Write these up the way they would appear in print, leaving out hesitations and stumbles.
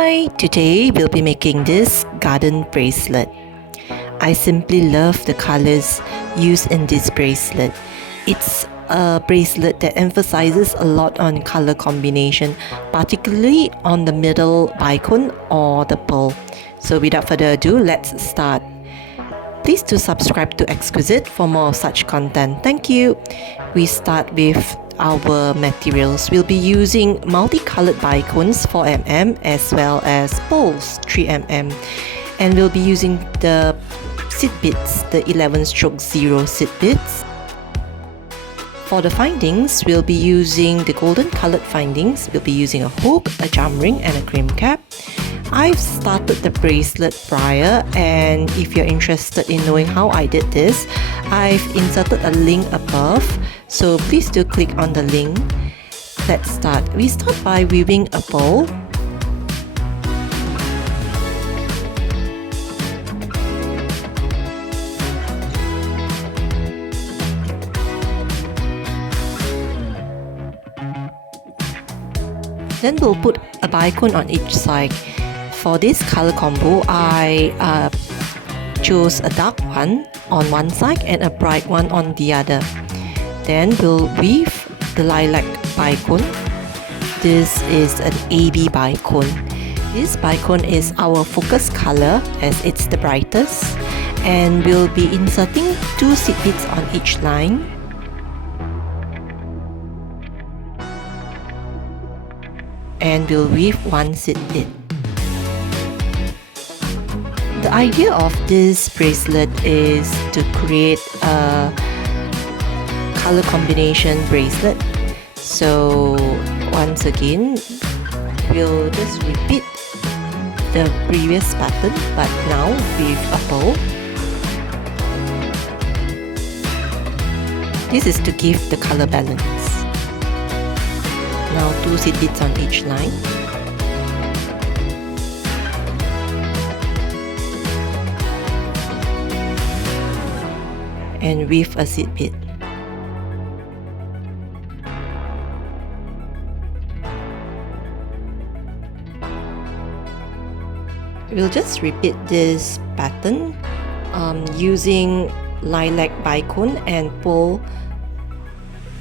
Hi! Today we'll be making this garden bracelet. I simply love the colors used in this bracelet. It's a bracelet that emphasizes a lot on color combination, particularly on the middle bicone or the pearl. So without further ado, let's start. Please do subscribe to Exquisite for more of such content. Thank you. We start with our materials. We'll be using multicolored bicones 4mm as well as poles 3mm, and we'll be using the seed bits, the 11/0 seed bits. For the findings, we'll be using the golden colored findings. We'll be using a hook, a jam ring and a crimp cap. I've started the bracelet prior, and if you're interested in knowing how I did this, I've inserted a link above, so please do click on the link. Let's start. We start by weaving a bow. Then we'll put a bicone on each side. For this color combo, I chose a dark one on one side and a bright one on the other. Then we'll weave the lilac bicone. This is an AB bicone. This bicone is our focus color as it's the brightest, and we'll be inserting 2 seed bits on each line. And we'll weave 1 seed bit. The idea of this bracelet is to create a color combination bracelet. So once again, we'll just repeat the previous pattern, but now with a bow. This is to give the color balance. Now 2 seed bits on each line. And weave a seed bit. We'll just repeat this pattern using lilac bicone and pearl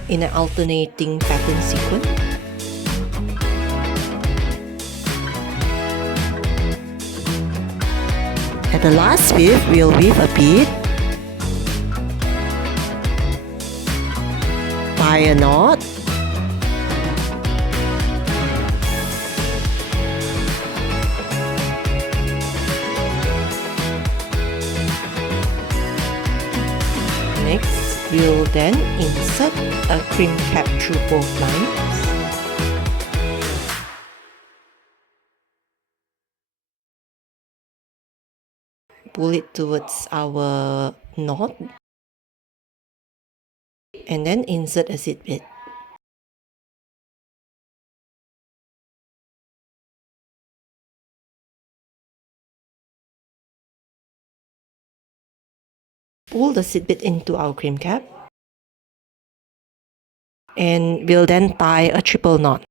in an alternating pattern sequence. At the last weave, we'll weave a bead, tie a knot, next we'll then insert a crimp cap through both lines. Pull it towards our knot and then insert a seed bit. Pull the seed bit into our crimp cap, and we'll then tie a triple knot.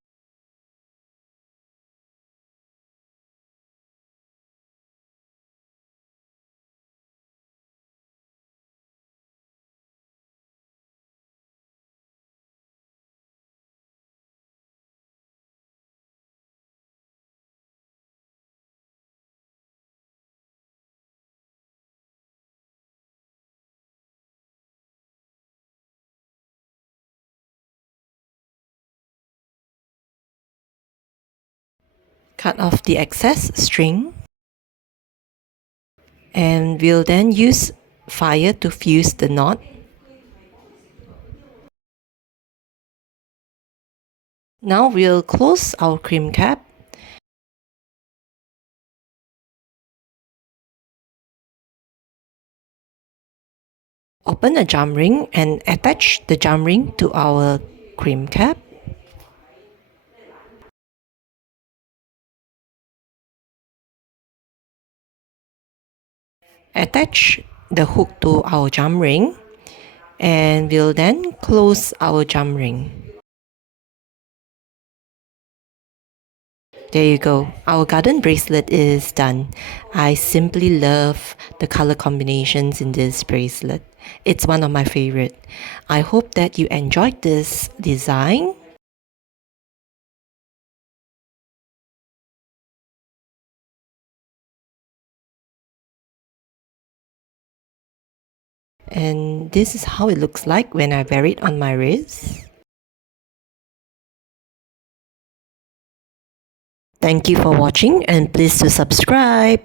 Cut off the excess string, and we'll then use fire to fuse the knot. Now we'll close our crimp cap. Open a jam ring and attach the jam ring to our crimp cap. Attach the hook to our jam ring, and we'll then close our jam ring. There you go. Our garden bracelet is done. I simply love the color combinations in this bracelet. It's one of my favorite. I hope that you enjoyed this design. And this is how it looks like when I wear it on my wrist. Thank you for watching and please to subscribe.